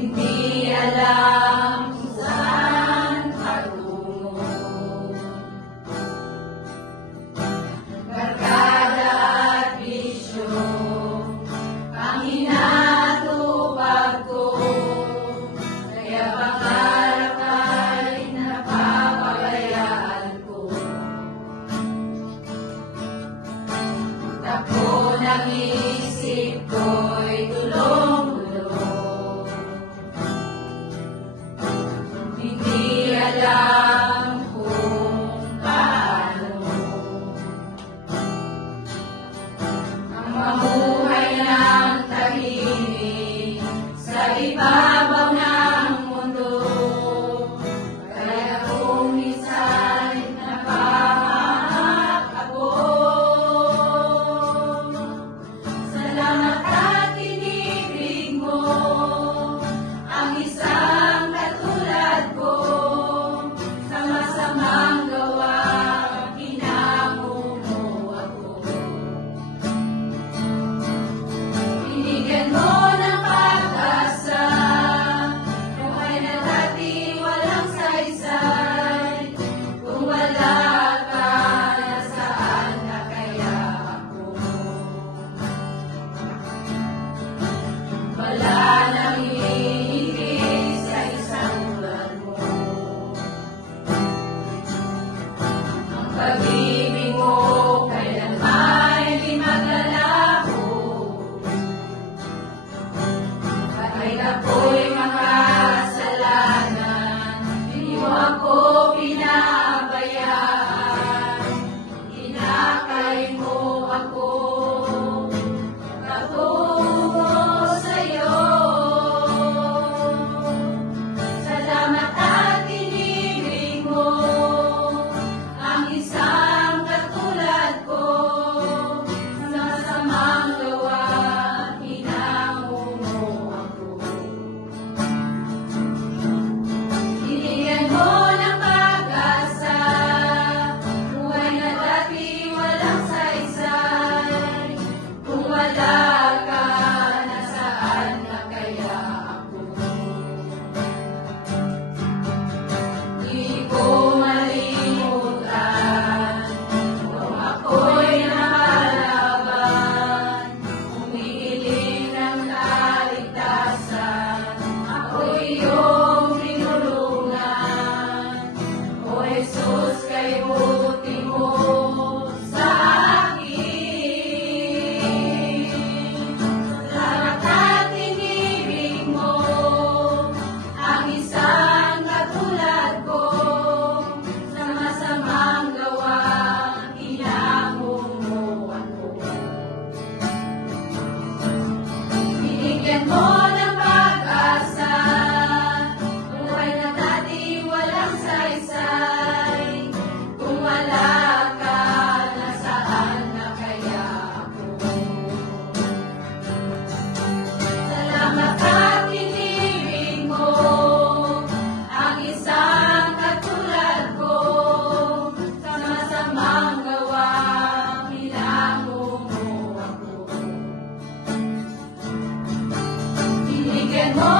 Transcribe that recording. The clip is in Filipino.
Hindi alam kung saan patungo. Barkada at bisyo ang hinatupag ko, kaya pangarap ay napapabayaan ko. Takbo ng isip ko'y tulong-tulong. Hindi alam kung paano ang mamuhay ng tahimik sa ibabaw ng mundo. Kaya kung minsan napahamak ako, salamat at inibig mo ang isang katulad ko. Sa masamang gawa, hinamo mo ako. Binigyan mo ng pag-asa, buhay na dati walang saysay. Kung wala ka, nasaan na kaya ako? Wala nang hihigit sa isang tulad mo. Ang pag-ibig mo kailanman di maglalaho. Kahit ako'y makasalanan, hindi mo ako pinabayaan. Inakay mo ako patungo sa'yo. Salamat at inibig mo ang isang katulad ko. Sa masamang gawa, hinamo mo ako. Binigyan mo ng pag-asa, buhay na dati walang saysay. Kung wala ka, nasaan na kaya ako? Di ko malimutan kung ako'y nakalaban. Umiiling ng kaligtasan, ako'y iyong tinulungan. O Jesus, kay buti mo sa akin. Salamat at inibig mo ang isang katulad ko. Sa masamang gawa, hinamo mo ako. Binigyan mo ng pag-asa, buhay na dati walang saysay. Kung wala ka, nasaan na kaya ako? Salamat at inibig mo ang isang katulad ko. Sa masamang gawa, hinamo mo ako. Binigyan mo